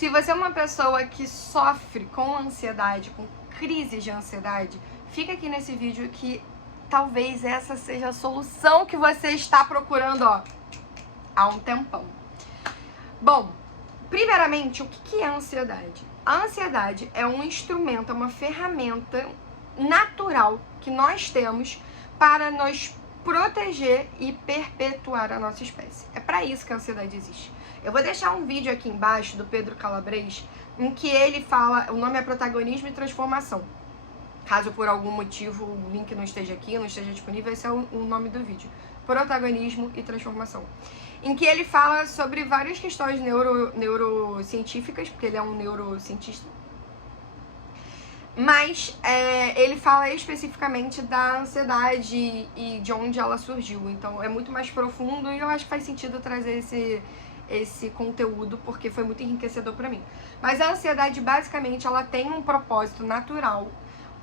Se você é uma pessoa que sofre com ansiedade, com crise de ansiedade, fica aqui nesse vídeo que talvez essa seja a solução que você está procurando, ó, há um tempão. Bom, primeiramente, o que é a ansiedade? A ansiedade é um instrumento, é uma ferramenta natural que nós temos para nos proteger e perpetuar a nossa espécie. É para isso que a ansiedade existe. Eu vou deixar um vídeo aqui embaixo do Pedro Calabres, em que ele fala, o nome é Protagonismo e Transformação. Caso por algum motivo o link não esteja aqui, não esteja disponível, esse é o nome do vídeo. Protagonismo e Transformação. Em que ele fala sobre várias questões neurocientíficas, porque ele é um neurocientista. Mas ele fala especificamente da ansiedade e de onde ela surgiu. Então é muito mais profundo e eu acho que faz sentido trazer esse conteúdo, porque foi muito enriquecedor para mim. Mas a ansiedade, basicamente, ela tem um propósito natural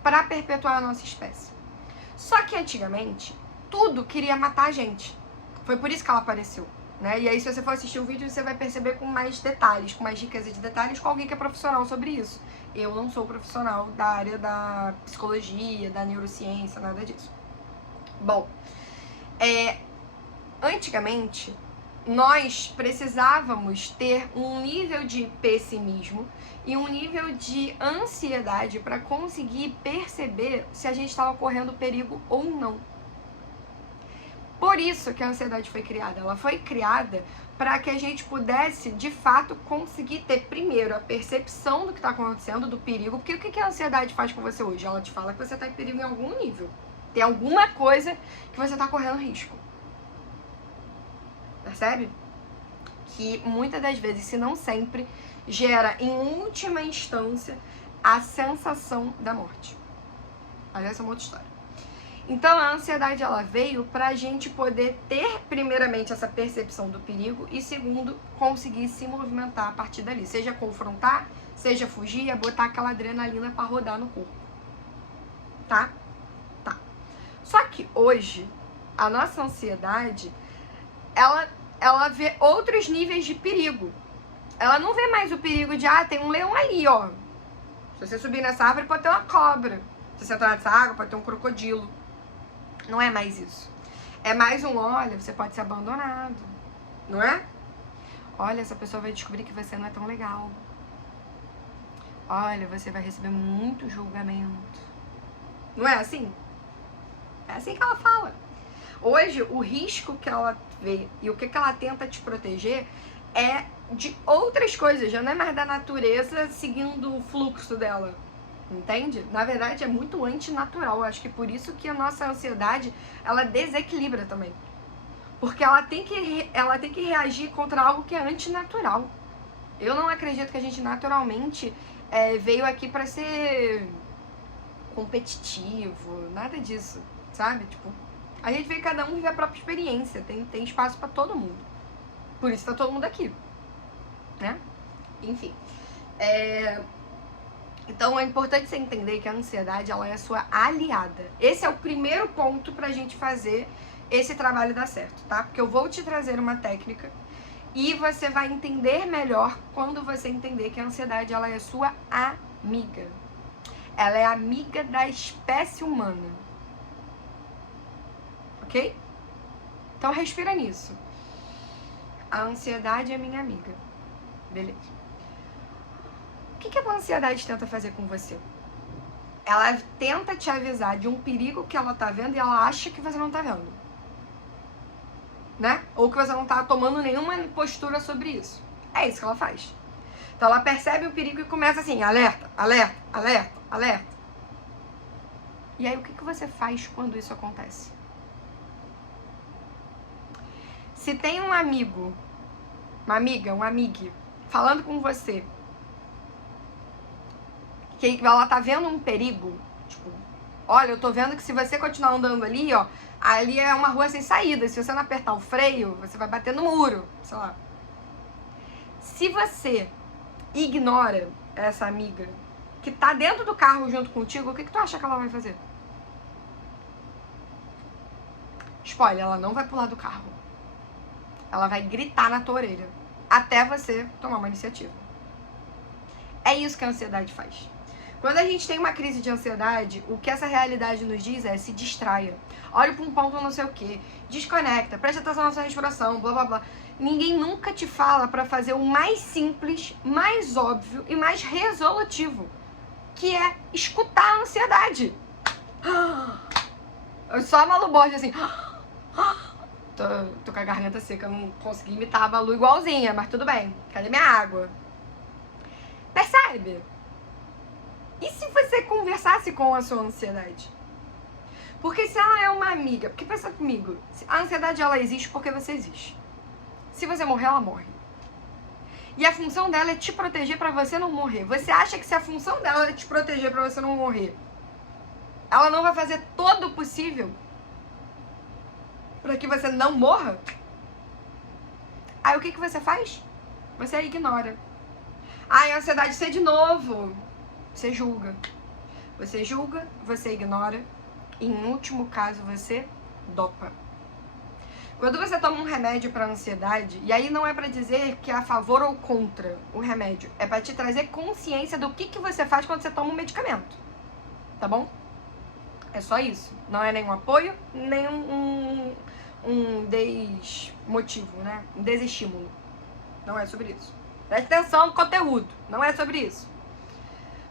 para perpetuar a nossa espécie. Só que antigamente, tudo queria matar a gente. Foi por isso que ela apareceu, né? E aí, se você for assistir o vídeo, você vai perceber com mais detalhes, com mais riqueza de detalhes, com alguém que é profissional sobre isso. Eu não sou profissional da área da psicologia, da neurociência, nada disso. Bom, antigamente, nós precisávamos ter um nível de pessimismo e um nível de ansiedade para conseguir perceber se a gente estava correndo perigo ou não. Por isso que a ansiedade foi criada. Ela foi criada para que a gente pudesse, de fato, conseguir ter, primeiro, a percepção do que está acontecendo, do perigo. Porque o que a ansiedade faz com você hoje? Ela te fala que você está em perigo em algum nível. Tem alguma coisa que você está correndo risco. Percebe? Que muitas das vezes, se não sempre, gera, em última instância, a sensação da morte. Mas essa é uma outra história. Então, a ansiedade, ela veio pra gente poder ter, primeiramente, essa percepção do perigo e, segundo, conseguir se movimentar a partir dali. Seja confrontar, seja fugir, é botar aquela adrenalina pra rodar no corpo. Tá? Tá. Só que hoje, a nossa ansiedade, ela vê outros níveis de perigo. Ela não vê mais o perigo de, tem um leão ali, ó. Se você subir nessa árvore, pode ter uma cobra. Se você entrar nessa água, pode ter um crocodilo. Não é mais isso. É mais olha, você pode ser abandonado. Não é? Olha, essa pessoa vai descobrir que você não é tão legal. Olha, você vai receber muito julgamento. Não é assim? É assim que ela fala. Hoje, o risco que ela vê e o que ela tenta te proteger é de outras coisas. Já não é mais da natureza seguindo o fluxo dela. Entende? Na verdade, é muito antinatural. Eu acho que por isso que a nossa ansiedade, ela desequilibra também. Porque ela tem que reagir contra algo que é antinatural. Eu não acredito que a gente naturalmente veio aqui pra ser competitivo, nada disso, sabe? Tipo, a gente veio cada um viver a própria experiência, tem espaço pra todo mundo. Por isso tá todo mundo aqui, né? Enfim, então é importante você entender que a ansiedade, ela é a sua aliada. Esse é o primeiro ponto pra gente fazer esse trabalho dar certo, tá? Porque eu vou te trazer uma técnica e você vai entender melhor quando você entender que a ansiedade, ela é sua amiga. Ela é amiga da espécie humana. Ok? Então respira nisso. A ansiedade é minha amiga. Beleza. O que a ansiedade tenta fazer com você? Ela tenta te avisar de um perigo que ela tá vendo e ela acha que você não tá vendo. Né? Ou que você não tá tomando nenhuma postura sobre isso. É isso que ela faz. Então ela percebe o perigo e começa assim, alerta, alerta, alerta, alerta. E aí o que você faz quando isso acontece? Se tem um amigo, uma amiga, um amigue, falando com você, que ela tá vendo um perigo, tipo, olha, eu tô vendo que se você continuar andando ali, ó, ali é uma rua sem saída, se você não apertar o freio, você vai bater no muro, sei lá. Se você ignora essa amiga que tá dentro do carro junto contigo, o que tu acha que ela vai fazer? Spoiler, ela não vai pular do carro. Ela vai gritar na tua orelha, até você tomar uma iniciativa. É isso que a ansiedade faz. Quando a gente tem uma crise de ansiedade, o que essa realidade nos diz é: se distraia. Olhe para um ponto não sei o que, desconecta, preste atenção na sua respiração, blá blá blá. Ninguém nunca te fala para fazer o mais simples, mais óbvio e mais resolutivo, que é escutar a ansiedade. Eu só a Malu Borges assim. Tô com a garganta seca, não consegui imitar a Malu igualzinha, mas tudo bem. Cadê minha água? Percebe? E se você conversasse com a sua ansiedade? Porque se ela é uma amiga, porque pensa comigo, a ansiedade ela existe porque você existe. Se você morrer, ela morre. E a função dela é te proteger pra você não morrer. Você acha que se a função dela é te proteger pra você não morrer, ela não vai fazer todo o possível pra que você não morra? Aí o que você faz? Você ignora. Ai, a ansiedade ser de novo. Você julga. Você julga, você ignora. E em último caso, você dopa. Quando você toma um remédio para ansiedade, e aí não é para dizer que é a favor ou contra o remédio, é para te trazer consciência do que você faz quando você toma um medicamento. Tá bom? É só isso. Não é nenhum apoio, nem um desmotivo, né? Um desestímulo. Não é sobre isso. Preste atenção no conteúdo. Não é sobre isso.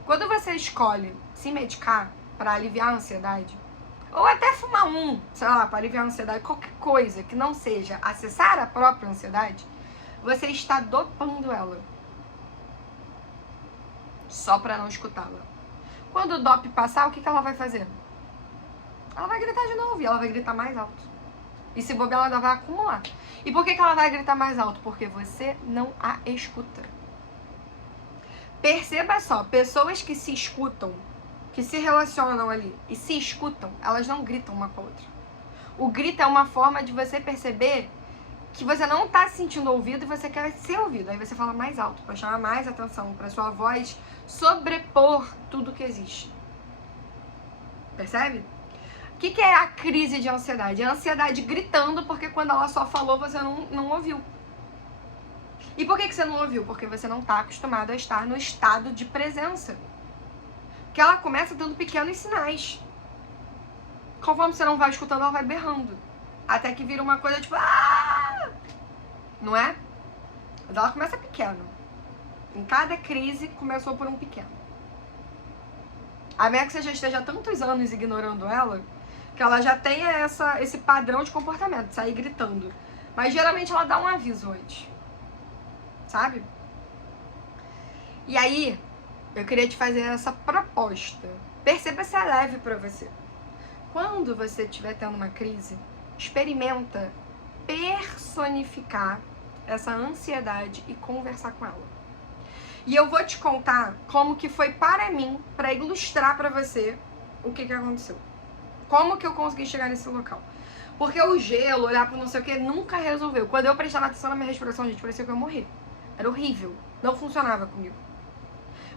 Quando você escolhe se medicar para aliviar a ansiedade, ou até fumar sei lá, para aliviar a ansiedade, qualquer coisa que não seja acessar a própria ansiedade, você está dopando ela. Só para não escutá-la. Quando o dope passar, o que ela vai fazer? Ela vai gritar de novo e ela vai gritar mais alto. E se bobear, ela ainda vai acumular. E por que ela vai gritar mais alto? Porque você não a escuta. Perceba só, pessoas que se escutam, que se relacionam ali e se escutam, elas não gritam uma com a outra. O grito é uma forma de você perceber que você não tá se sentindo ouvido e você quer ser ouvido. Aí você fala mais alto, para chamar mais atenção, para sua voz sobrepor tudo que existe. Percebe? O que é a crise de ansiedade? É a ansiedade gritando porque quando ela só falou, você não ouviu. E por que você não ouviu? Porque você não está acostumado a estar no estado de presença. Porque ela começa dando pequenos sinais. Conforme você não vai escutando, ela vai berrando. Até que vira uma coisa tipo... Ah! Não é? Mas ela começa pequeno. Em cada crise, começou por um pequeno. A menos que você já esteja há tantos anos ignorando ela, que ela já tenha esse padrão de comportamento, de sair gritando. Mas geralmente ela dá um aviso antes. Sabe? E aí, eu queria te fazer essa proposta. Perceba se é leve pra você. Quando você estiver tendo uma crise, experimenta personificar essa ansiedade e conversar com ela. E eu vou te contar como que foi para mim, para ilustrar pra você o que aconteceu. Como que eu consegui chegar nesse local. Porque o gelo, olhar pro não sei o que, nunca resolveu. Quando eu prestava atenção na minha respiração, gente, parecia que eu ia morrer. Era horrível. Não funcionava comigo.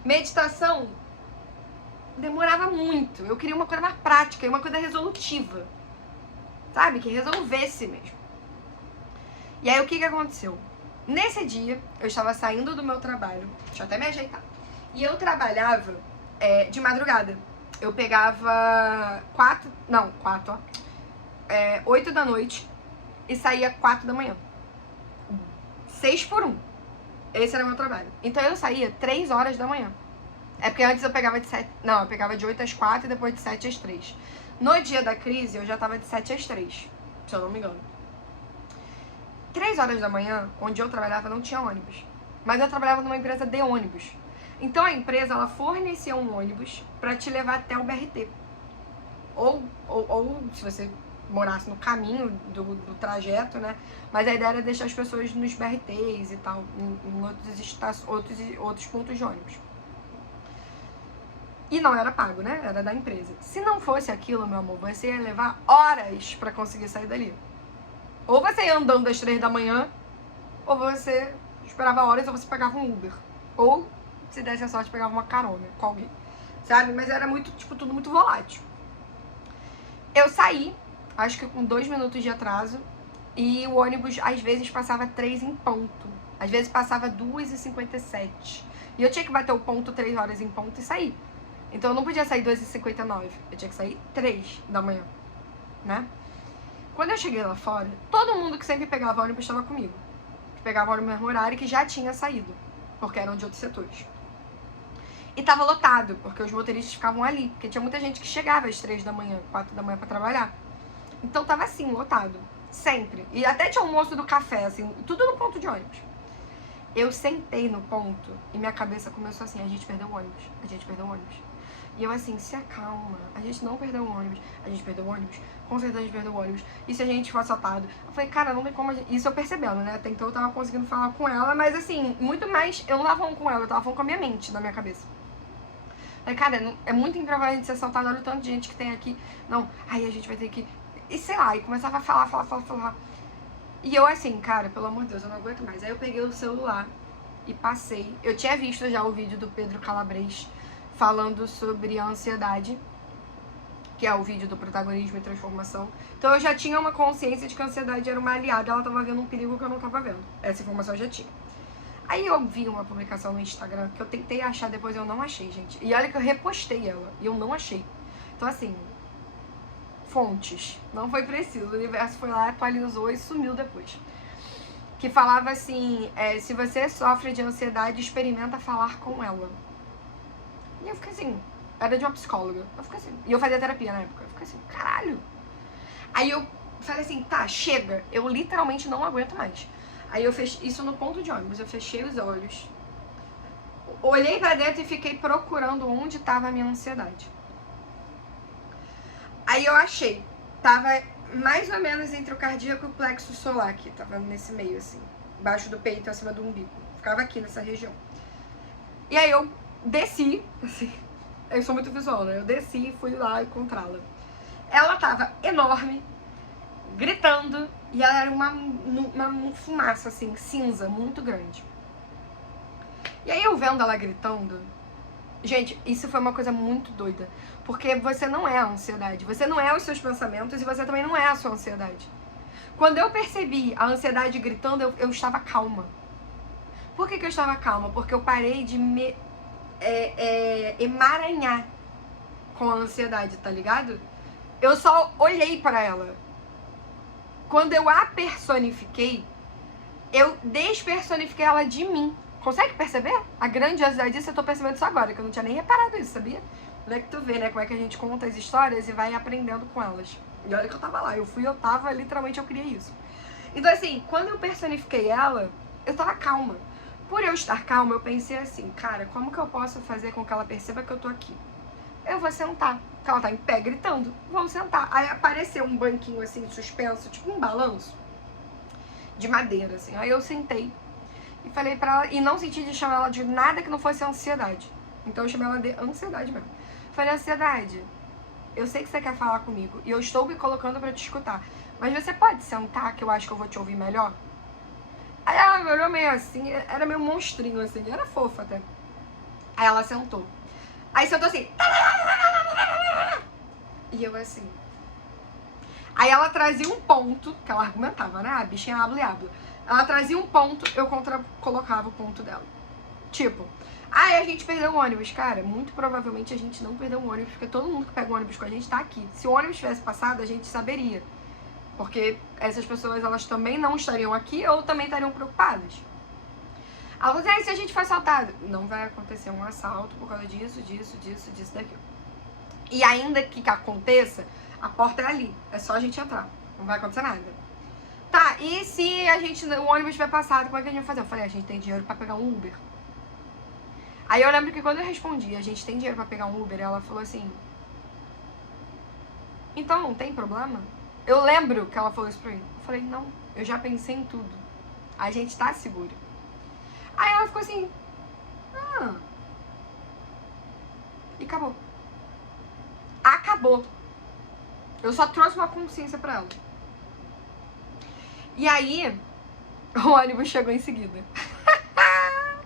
Meditação demorava muito. Eu queria uma coisa mais prática, uma coisa resolutiva. Sabe? Que resolvesse mesmo. E aí, o que aconteceu? Nesse dia, eu estava saindo do meu trabalho. Deixa eu até me ajeitar. E eu trabalhava de madrugada. Eu pegava 8 da noite e saía 4 da manhã. 6 por 1. Esse era o meu trabalho. Então eu saía 3 horas da manhã. É porque antes eu pegava eu pegava de 8 às 4 e depois de 7 às 3. No dia da crise, eu já tava de 7 às 3, se eu não me engano. 3 horas da manhã, onde eu trabalhava, não tinha ônibus. Mas eu trabalhava numa empresa de ônibus. Então a empresa, ela fornecia um ônibus pra te levar até o BRT. Ou se você morasse no caminho do trajeto, né? Mas a ideia era deixar as pessoas nos BRTs e tal, em outros pontos de ônibus. E não era pago, né? Era da empresa. Se não fosse aquilo, meu amor, você ia levar horas pra conseguir sair dali. Ou você ia andando às 3 da manhã, ou você esperava horas, ou você pegava um Uber. Ou, se desse a sorte, pegava uma carona com alguém. Sabe? Mas era muito, tudo muito volátil. Eu saí, acho que com 2 minutos de atraso, e o ônibus, às vezes, passava 3 em ponto. Às vezes passava 2h57. E eu tinha que bater o ponto 3 horas em ponto e sair. Então eu não podia sair 2h59. Eu tinha que sair 3 da manhã, né? Quando eu cheguei lá fora, todo mundo que sempre pegava ônibus estava comigo. Que pegava ônibus no mesmo horário que já tinha saído. Porque eram de outros setores. E tava lotado, porque os motoristas ficavam ali. Porque tinha muita gente que chegava às 3 da manhã, 4 da manhã pra trabalhar. Então tava assim, lotado. Sempre. E até tinha almoço do café, assim, tudo no ponto de ônibus. Eu sentei no ponto e minha cabeça começou assim, a gente perdeu o ônibus, a gente perdeu o ônibus. E eu assim, se acalma, a gente não perdeu o ônibus, a gente perdeu o ônibus, com certeza a gente perdeu o ônibus. E se a gente for assaltado? Eu falei, cara, não tem como a gente... Isso eu percebendo, né? Até então eu tava conseguindo falar com ela, mas assim, muito mais, eu não tava falando com ela, eu tava falando com a minha mente, na minha cabeça. Falei, cara, é muito improvável a gente ser assaltado, olha o tanto de gente que tem aqui. Não, aí a gente vai ter que... E sei lá, e começava a falar. E eu assim, cara, pelo amor de Deus, eu não aguento mais. Aí eu peguei o celular e passei. Eu tinha visto já o vídeo do Pedro Calabres falando sobre a ansiedade, que é o vídeo do protagonismo e transformação. Então eu já tinha uma consciência de que a ansiedade era uma aliada, ela tava vendo um perigo que eu não tava vendo. Essa informação eu já tinha. Aí eu vi uma publicação no Instagram que eu tentei achar, depois eu não achei, gente. E olha que eu repostei ela e eu não achei. Então assim, fontes, não foi preciso. O universo foi lá, atualizou e sumiu depois. Que falava assim, se você sofre de ansiedade, experimenta falar com ela. E eu fiquei assim, era de uma psicóloga. Eu fiquei assim, e eu fazia terapia na época. Eu fiquei assim, caralho. Aí eu falei assim, tá, chega. Eu literalmente não aguento mais. Aí eu fechei, isso no ponto de ônibus, eu fechei os olhos. Olhei pra dentro e fiquei procurando onde tava a minha ansiedade. Aí eu achei, tava mais ou menos entre o cardíaco e o plexo solar aqui, tava nesse meio assim, embaixo do peito, acima do umbigo. Ficava aqui nessa região. E aí eu desci, assim, eu sou muito visual, né? Eu desci e fui lá encontrá-la. Ela tava enorme, gritando, e ela era uma fumaça, assim, cinza, muito grande. E aí eu vendo ela gritando, gente, isso foi uma coisa muito doida. Porque você não é a ansiedade, você não é os seus pensamentos e você também não é a sua ansiedade. Quando eu percebi a ansiedade gritando, eu estava calma. Por que eu estava calma? Porque eu parei de me emaranhar com a ansiedade, tá ligado? Eu só olhei para ela. Quando eu a personifiquei, eu despersonifiquei ela de mim. Consegue perceber? A grandiosidade disso eu tô percebendo isso agora, que eu não tinha nem reparado isso, sabia? Olha que tu vê, né? Como é que a gente conta as histórias e vai aprendendo com elas. E olha que eu tava lá, eu tava, literalmente eu criei isso. Então assim, quando eu personifiquei ela, eu tava calma. Por eu estar calma, eu pensei assim, cara, como que eu posso fazer com que ela perceba que eu tô aqui? Eu vou sentar, porque ela tá em pé gritando, vou sentar. Aí apareceu um banquinho assim, suspenso, tipo um balanço de madeira, assim. Aí eu sentei e falei pra ela, e não senti de chamar ela de nada que não fosse ansiedade. Então eu chamei ela de ansiedade mesmo. Falei, ansiedade, eu sei que você quer falar comigo e eu estou me colocando pra te escutar, mas você pode sentar que eu acho que eu vou te ouvir melhor? Aí ela me olhou meio assim, era meio monstrinho assim, era fofa até. Aí ela sentou. Aí sentou assim. E eu assim. Aí ela trazia um ponto, que ela argumentava, né? A bichinha habla e habla. Ela trazia um ponto, eu colocava o ponto dela. Tipo, a gente perdeu o ônibus. Cara, muito provavelmente a gente não perdeu o ônibus, porque todo mundo que pega o ônibus com a gente tá aqui. Se o ônibus tivesse passado, a gente saberia. Porque essas pessoas, elas também não estariam aqui ou também estariam preocupadas. Ela falou assim, se a gente for assaltado? Não vai acontecer um assalto por causa disso, daquilo. E ainda que aconteça, a porta é ali. É só a gente entrar. Não vai acontecer nada. Tá, e se o ônibus tiver passado, como é que a gente vai fazer? Eu falei, a gente tem dinheiro pra pegar um Uber. Aí eu lembro que quando eu respondi, a gente tem dinheiro pra pegar um Uber, ela falou assim, então não tem problema? Eu lembro que ela falou isso pra mim. Eu falei, não, eu já pensei em tudo. A gente tá seguro. Aí ela ficou assim, e acabou. Acabou. Eu só trouxe uma consciência pra ela. E aí, o ônibus chegou em seguida.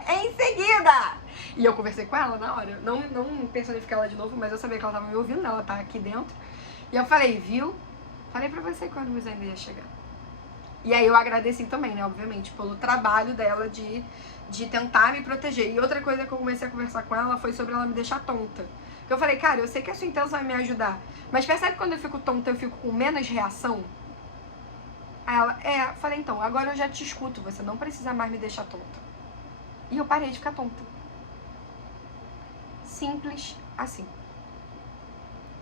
Em seguida! E eu conversei com ela na hora. Não personifiquei ela de novo, mas eu sabia que ela tava me ouvindo, né? Ela tá aqui dentro. E eu falei, viu? Falei pra você que o ônibus ainda ia chegar. E aí eu agradeci também, né, obviamente, pelo trabalho dela de tentar me proteger. E outra coisa que eu comecei a conversar com ela foi sobre ela me deixar tonta. Eu falei, cara, eu sei que a sua intenção é me ajudar, mas percebe quando eu fico tonta, eu fico com menos reação? Aí ela, eu falei, então, agora eu já te escuto, você não precisa mais me deixar tonta. E eu parei de ficar tonta. Simples assim.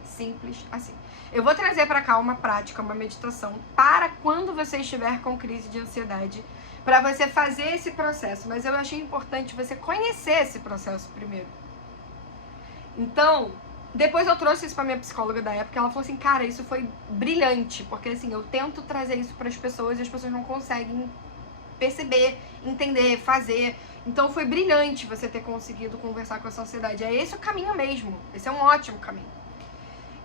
Simples assim. Eu vou trazer pra cá uma prática, uma meditação, para quando você estiver com crise de ansiedade, pra você fazer esse processo. Mas eu achei importante você conhecer esse processo primeiro. Então, depois eu trouxe isso pra minha psicóloga da época, ela falou assim, cara, isso foi brilhante, porque assim, eu tento trazer isso pras pessoas e as pessoas não conseguem perceber, entender, fazer. Então foi brilhante você ter conseguido conversar com essa ansiedade. É esse o caminho mesmo, esse é um ótimo caminho.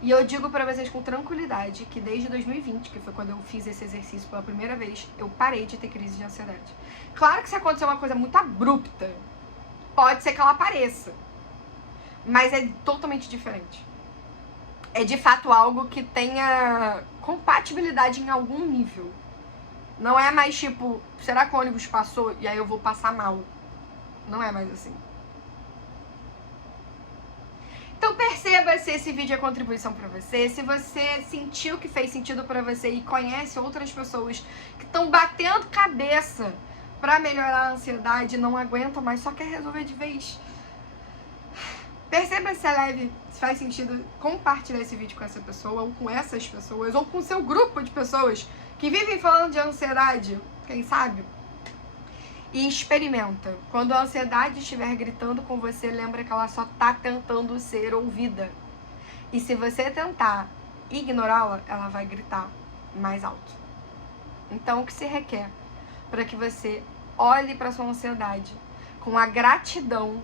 E eu digo pra vocês com tranquilidade que desde 2020, que foi quando eu fiz esse exercício pela primeira vez, eu parei de ter crise de ansiedade. Claro que se acontecer uma coisa muito abrupta, pode ser que ela apareça. Mas é totalmente diferente. É de fato algo que tenha compatibilidade em algum nível. Não é mais tipo, será que o ônibus passou e aí eu vou passar mal? Não é mais assim. Então perceba se esse vídeo é contribuição pra você, se você sentiu que fez sentido pra você e conhece outras pessoas que estão batendo cabeça pra melhorar a ansiedade, não aguentam mais, só quer resolver de vez. Perceba se é leve, se faz sentido compartilhar esse vídeo com essa pessoa, ou com essas pessoas, ou com o seu grupo de pessoas que vivem falando de ansiedade, quem sabe? E experimenta. Quando a ansiedade estiver gritando com você, lembra que ela só tá tentando ser ouvida. E se você tentar ignorá-la, ela vai gritar mais alto. Então, o que se requer para que você olhe para sua ansiedade com a gratidão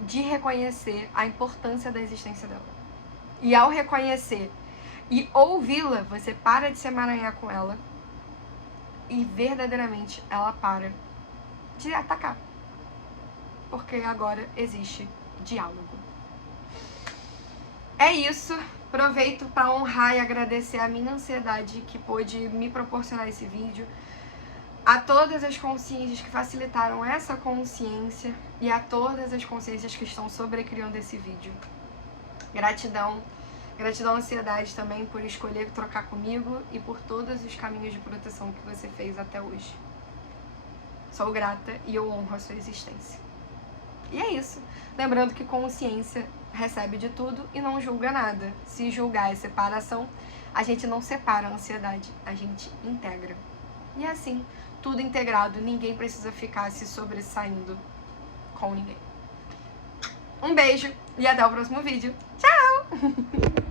de reconhecer a importância da existência dela. E ao reconhecer e ouvi-la, você para de se emaranhar com ela e verdadeiramente ela para de atacar. Porque agora existe diálogo. É isso. Aproveito para honrar e agradecer a minha ansiedade que pôde me proporcionar esse vídeo, a todas as consciências que facilitaram essa consciência e a todas as consciências que estão sobrecriando esse vídeo. Gratidão. Gratidão à ansiedade também por escolher trocar comigo e por todos os caminhos de proteção que você fez até hoje. Sou grata e eu honro a sua existência. E é isso. Lembrando que consciência recebe de tudo e não julga nada. Se julgar é separação, a gente não separa a ansiedade, a gente integra. E assim, tudo integrado, ninguém precisa ficar se sobressaindo com ninguém. Um beijo e até o próximo vídeo. Tchau!